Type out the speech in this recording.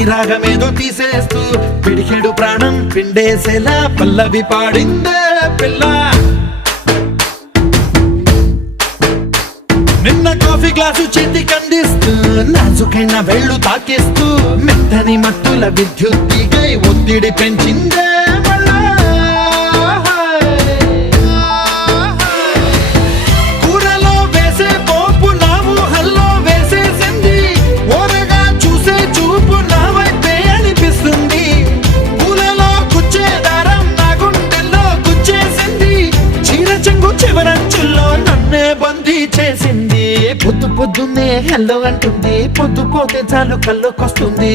నీ రాగమేదో తీసేస్తూ పిడికెడు ప్రాణం పిండేసేలా పల్లవి పాడిందే పిల్ల. నిన్న కాఫీ గ్లాసు చేతి కందిస్తూ నాజుకైన వెళ్ళు తాకిస్తూ మెత్తని మత్తుల విద్యుత్ తీగై ఒత్తిడి పెంచిందే. కూరలో వేసే పోపు నా ఊహల్లో వేసేసింది, ఓరగా చూసే చూపు నా వైపే అనిపిస్తుంది. పూలలో గుచ్చే దారం నా గుండెల్లో గుచ్చేసింది, చీర చెంగు చివరంచుల్లో నన్నే బందీ చేసింది. పొద్దు పొద్దున్నే హెల్లో అంటుంది, పొద్దు పోతే చాలు కళ్ళొకొస్తుంది.